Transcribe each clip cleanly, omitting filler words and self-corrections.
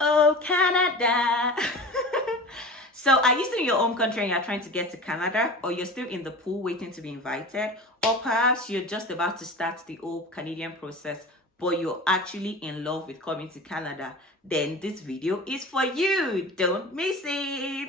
Oh, Canada. So are you still in your home country and you're trying to get to Canada, or you're still in the pool waiting to be invited, or perhaps you're just about to start the whole Canadian process, but you're actually in love with coming to Canada? Then this video is for you. Don't miss it.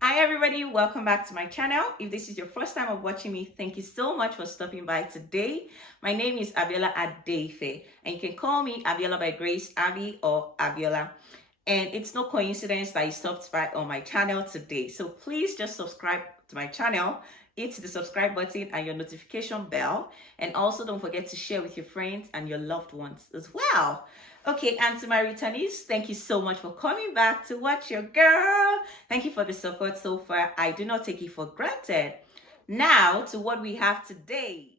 Hi everybody, welcome back to my channel. If this is your first time of watching me, thank you so much for stopping by today. My name is Abiolabygrace, and you can call me Abiolabygrace, Abby, or Abiola. And it's no coincidence that you stopped by on my channel today. So please just subscribe to my channel, hit the subscribe button and your notification bell, and also don't forget to share with your friends and your loved ones as well. Okay, and to my returnees, thank you so much for coming back to watch your girl. Thank you for the support so far. I do not take it for granted. Now to what we have today.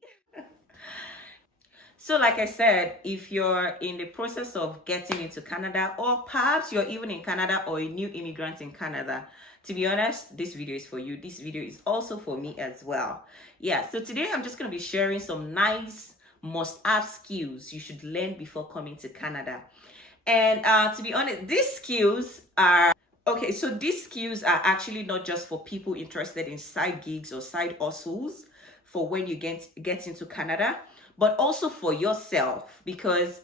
So like I said, if you're in the process of getting into Canada, or perhaps you're even in Canada or a new immigrant in Canada, to be honest, this video is for you. This video is also for me as well. Yeah, so today I'm just going to be sharing some nice must-have skills you should learn before coming to Canada. And to be honest, these skills are okay. So these skills are actually not just for people interested in side gigs or side hustles for when you get into Canada, but also for yourself, because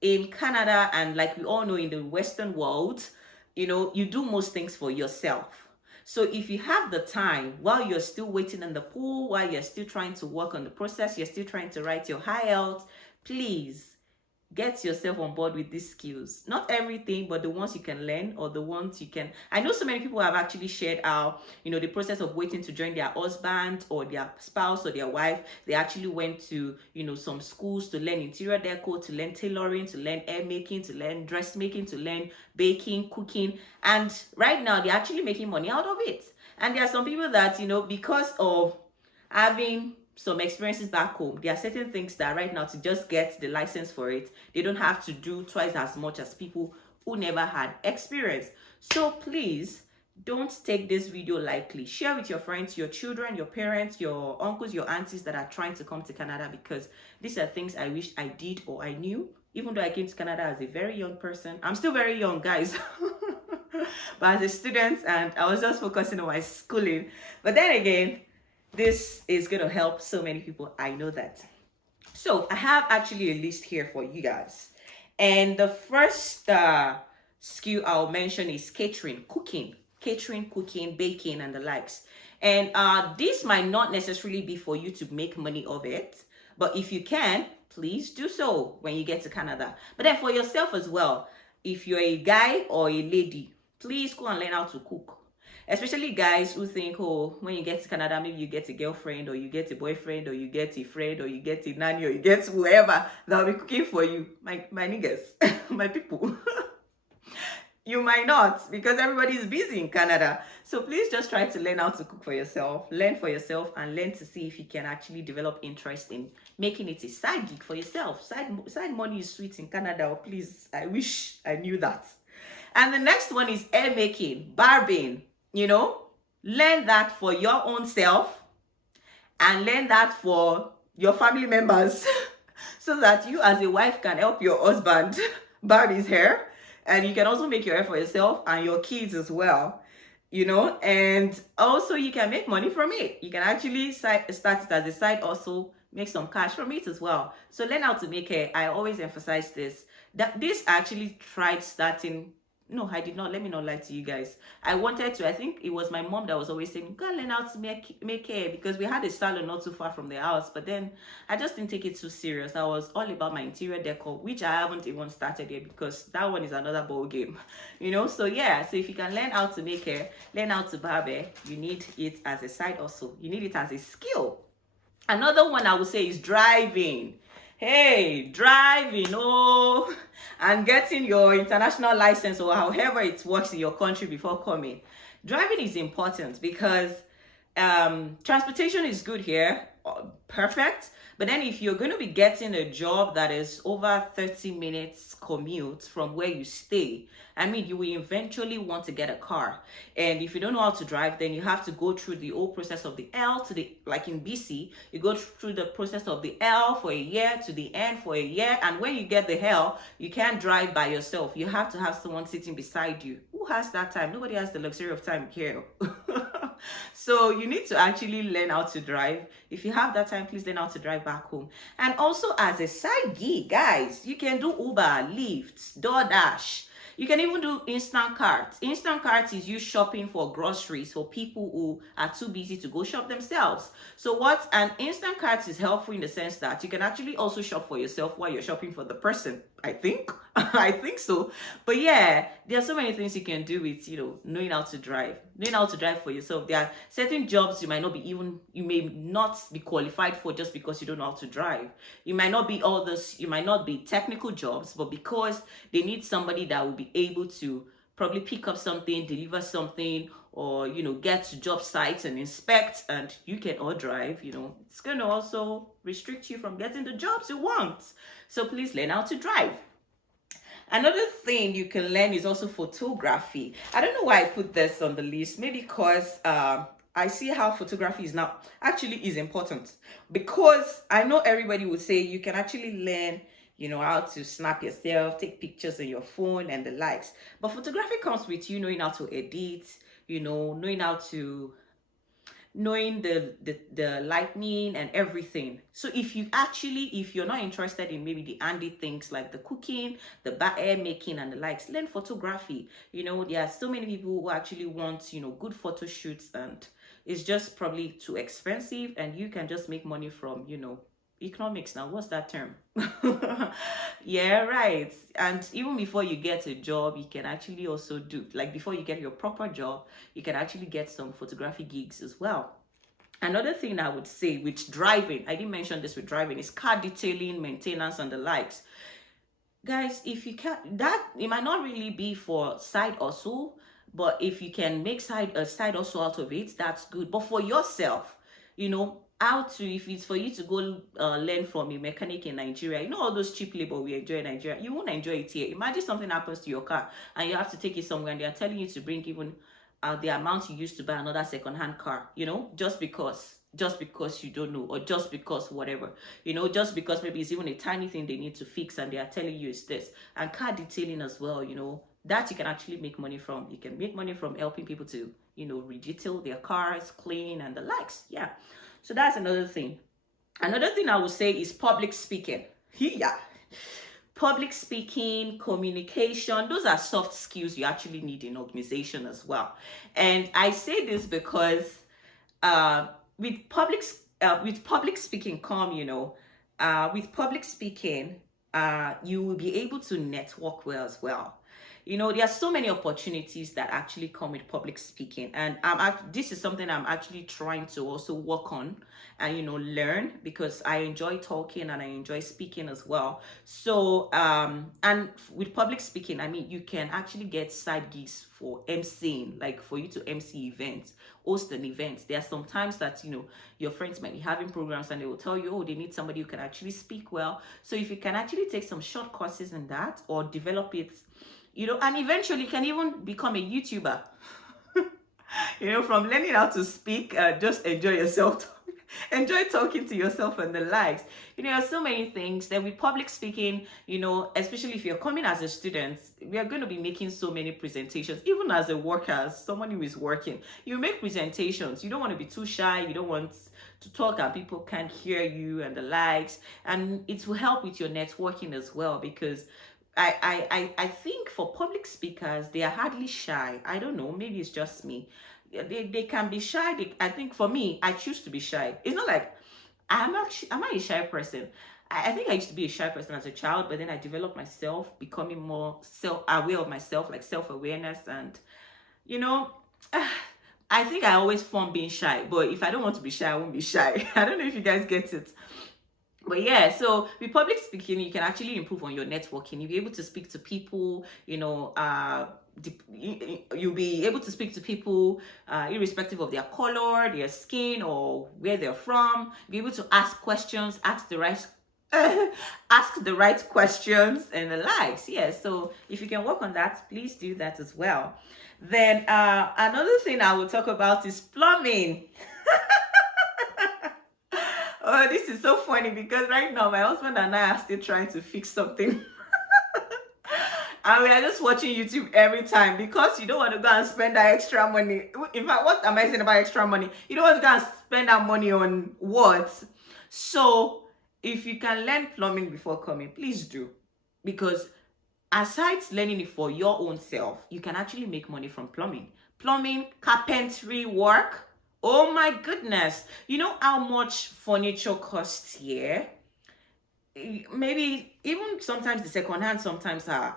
in Canada, and like we all know in the Western world, you do most things for yourself. So if you have the time while you're still waiting in the pool, while you're still trying to work on the process, you're still trying to write your IELTS, please get yourself on board with these skills. Not everything, but the ones you can learn, or the ones you can. I know so many people have actually shared how, the process of waiting to join their husband or their spouse or their wife. They actually went to, some schools to learn interior decor, to learn tailoring, to learn hair making, to learn dressmaking, to learn baking, cooking. And right now they're actually making money out of it. And there are some people that, because of having some experiences back home, there are certain things that right now, to just get the license for it, they don't have to do twice as much as people who never had experience. So please don't take this video lightly. Share with your friends, your children, your parents, your uncles, your aunties that are trying to come to Canada, because these are things I wish I did or I knew, even though I came to Canada as a very young person. I'm still very young, guys. But as a student, and I was just focusing on my schooling. But then again, this is going to help so many people. I know that. So I have actually a list here for you guys. And the first skill I'll mention is catering, cooking, baking, and the likes. And this might not necessarily be for you to make money of it, but if you can, please do so when you get to Canada. But then for yourself as well, if you're a guy or a lady, please go and learn how to cook. Especially guys who think, oh, when you get to Canada, maybe you get a girlfriend, or you get a boyfriend, or you get a friend, or you get a nanny, or you get whoever that will be cooking for you. My niggas, my people. You might not, because everybody is busy in Canada. So please just try to learn how to cook for yourself, learn for yourself, and learn to see if you can actually develop interest in making it a side gig for yourself. Side money is sweet in Canada. Oh, please, I wish I knew that. And the next one is hair making, barbing. Learn that for your own self, and learn that for your family members so that you as a wife can help your husband barb his hair, and you can also make your hair for yourself and your kids as well. And also you can make money from it. You can actually start it as a side, also make some cash from it as well. So learn how to make hair. I always emphasize that this actually tried starting. No, I did not. Let me not lie to you guys. I wanted to. I think it was my mom that was always saying, go learn how to make hair, because we had a salon not too far from the house. But then I just didn't take it too serious. I was all about my interior decor, which I haven't even started yet, because that one is another ball game. So yeah. So if you can learn how to make hair, learn how to barb hair, you need it as a side hustle. You need it as a skill. Another one I would say is driving. Hey, driving, and getting your international license, or however it works in your country before coming. Driving is important, because Transportation is good here, perfect. But then if you're going to be getting a job that is over 30 minutes commute from where you stay, I mean, you will eventually want to get a car. And if you don't know how to drive, then you have to go through the whole process of the L to the, like in BC, you go through the process of the L for a year to the N for a year. And when you get the L, you can't drive by yourself. You have to have someone sitting beside you. Who has that time? Nobody has the luxury of time here. So you need to actually learn how to drive. If you have that time, please learn how to drive back home. And also as a side gig, guys, you can do Uber, Lyft, DoorDash. You can even do instant carts. Instant carts is you shopping for groceries for people who are too busy to go shop themselves. So what an instant cart is helpful in the sense that you can actually also shop for yourself while you're shopping for the person. I think. I think so. But yeah, there are so many things you can do with, knowing how to drive. Knowing how to drive for yourself. There are certain jobs you may not be qualified for just because you don't know how to drive. You might not be technical jobs, but because they need somebody that will be able to probably pick up something, deliver something, or get to job sites and inspect, and you can all drive, it's going to also restrict you from getting the jobs you want. So please learn how to drive. Another thing you can learn is also photography. I don't know why I put this on the list. Maybe because I see how photography is important. Because I know everybody would say you can actually learn, how to snap yourself, take pictures on your phone and the likes. But photography comes with you knowing how to edit, knowing the lightning and everything. So if you're not interested in maybe the handy things like the cooking, the hair making and the likes, learn photography. There are so many people who actually want good photo shoots, and it's just probably too expensive, and you can just make money from economics. Now what's that term? Yeah, right. And even before you get a job, you can actually also do, like, before you get your proper job, you can actually get some photography gigs as well. Another thing I would say with driving, I didn't mention this with driving, is car detailing, maintenance and the likes. Guys, if you can, that it might not really be for side hustle, but if you can make a side hustle out of it, that's good. But for yourself, if it's for you to go learn from a mechanic in Nigeria, all those cheap labor we enjoy in Nigeria, you won't enjoy it here. Imagine something happens to your car and you have to take it somewhere, and they're telling you to bring even the amount you used to buy another second-hand car, just because you don't know, or just because whatever, just because maybe it's even a tiny thing they need to fix and they are telling you it's this. And car detailing as well, that you can actually make money from. You can make money from helping people to redetail their cars, clean and the likes. Yeah, so that's another thing. Another thing I would say is public speaking. Yeah, public speaking, communication, those are soft skills you actually need in organization as well. And I say this because with public speaking you will be able to network well as well. There are so many opportunities that actually come with public speaking, and this is something I'm actually trying to also work on and learn, because I enjoy talking and I enjoy speaking as well. So and with public speaking, I mean, you can actually get side gigs for emceeing, like for you to MC events, host an event. There are some times that your friends might be having programs and they will tell you, oh, they need somebody who can actually speak well. So if you can actually take some short courses in that or develop it, and eventually you can even become a YouTuber. From learning how to speak, just enjoy yourself. Enjoy talking to yourself and the likes. There are so many things. Then with public speaking, especially if you're coming as a student, we are going to be making so many presentations. Even as a worker, as someone who is working, you make presentations. You don't want to be too shy. You don't want to talk and people can't hear you and the likes. And it will help with your networking as well, because I think for public speakers, they are hardly shy. I don't know, maybe it's just me. They can be shy. I think for me, I choose to be shy. It's not like I'm not a shy person. I think I used to be a shy person as a child, but then I developed myself, becoming more self-aware of myself, like self-awareness. And I think I always form being shy, but if I don't want to be shy, I won't be shy. I don't know if you guys get it. But yeah, so with public speaking, you can actually improve on your networking. You'll be able to speak to people, you'll be able to speak to people irrespective of their color, their skin, or where they're from. Be able to ask questions, ask the right ask the right questions and the likes. Yeah, so if you can work on that, please do that as well. Then another thing I will talk about is plumbing. Oh, this is so funny because right now my husband and I are still trying to fix something. And we are just watching YouTube every time because you don't want to go and spend that extra money. In fact, what am I saying about extra money? You don't want to go and spend that money on what? So, if you can learn plumbing before coming, please do. Because aside learning it for your own self, you can actually make money from plumbing. Plumbing, carpentry work. Oh my goodness. You know how much furniture costs here? Maybe even sometimes the second hand sometimes are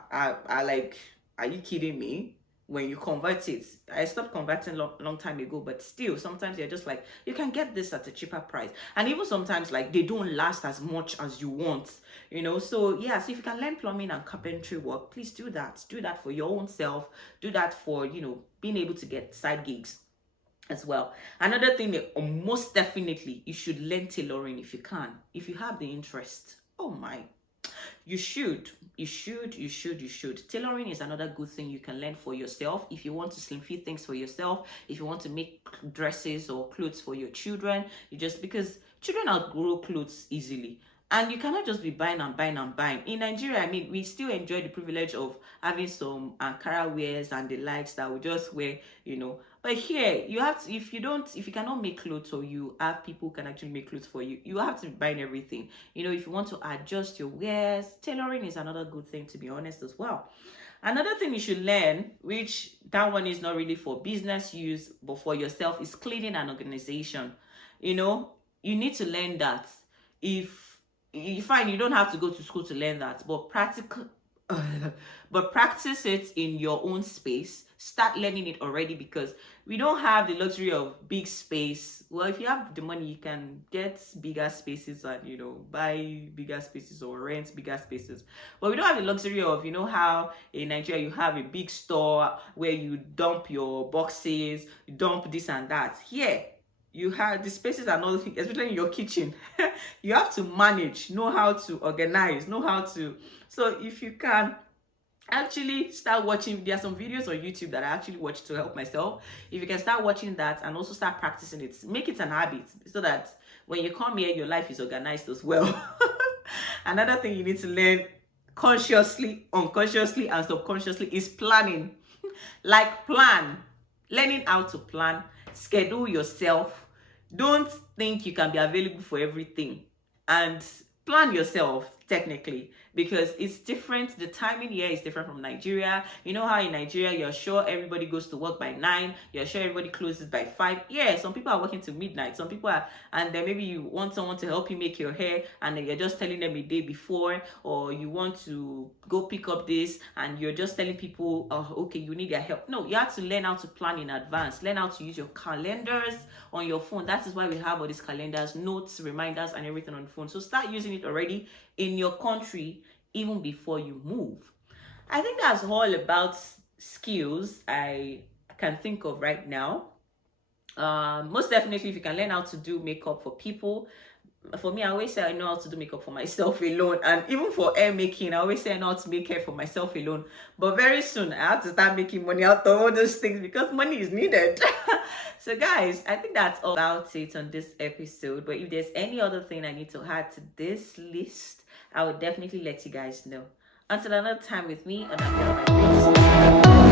like, are you kidding me? When you convert it, I stopped converting long time ago, but still sometimes you're just like, you can get this at a cheaper price, and even sometimes like they don't last as much as you want, so yeah, so if you can learn plumbing and carpentry work, please do that for your own self, do that for being able to get side gigs as well. Another thing that most definitely you should learn tailoring if you can, if you have the interest. Oh my, you should. Tailoring is another good thing you can learn for yourself if you want to slim fit things for yourself, if you want to make dresses or clothes for your children. Because children outgrow clothes easily. And you cannot just be buying and buying and buying. In Nigeria, I mean, we still enjoy the privilege of having some Ankara wears and the likes that we just wear. But here, you have to, if you cannot make clothes, or you have people who can actually make clothes for you, you have to be buying everything. If you want to adjust your wears, tailoring is another good thing, to be honest, as well. Another thing you should learn, which that one is not really for business use, but for yourself, is cleaning and organization. You need to learn that. If you find you don't have to go to school to learn that, but practice it in your own space. Start learning it already, because we don't have the luxury of big space. Well, if you have the money, you can get bigger spaces and buy bigger spaces or rent bigger spaces. But we don't have the luxury of how in Nigeria you have a big store where you dump your boxes, you dump this and that. Here, you have the spaces are not, especially in your kitchen. You have to manage, know how to organize, know how to. So if you can actually start watching, there are some videos on YouTube that I actually watch to help myself. If you can start watching that and also start practicing it, make it an habit, so that when you come here, your life is organized as well. Another thing you need to learn consciously, unconsciously, and subconsciously is planning. Like, plan. Learning how to plan, schedule yourself. Don't think you can be available for everything, and plan yourself technically, because it's different. The timing here is different from Nigeria. You know how in Nigeria you're sure everybody goes to work by 9, you're sure everybody closes by 5. Yeah, some people are working till midnight, some people are, and then maybe you want someone to help you make your hair, and then you're just telling them a day before, or you want to go pick up this and you're just telling people, oh, okay, you need their help. No, you have to learn how to plan in advance, learn how to use your calendars on your phone. That is why we have all these calendars, notes, reminders, and everything on the phone. So start using it already in your country, even before you move. I think that's all about skills I can think of right now. Most definitely, if you can learn how to do makeup for people. For me, I always say I know how to do makeup for myself alone, and even for hair making, I always say I know how to make hair for myself alone. But very soon, I have to start making money out of all those things, because money is needed. So guys, I think that's all about it on this episode. But if there's any other thing I need to add to this list, I will definitely let you guys know. Until another time with me on Abiolabygrace.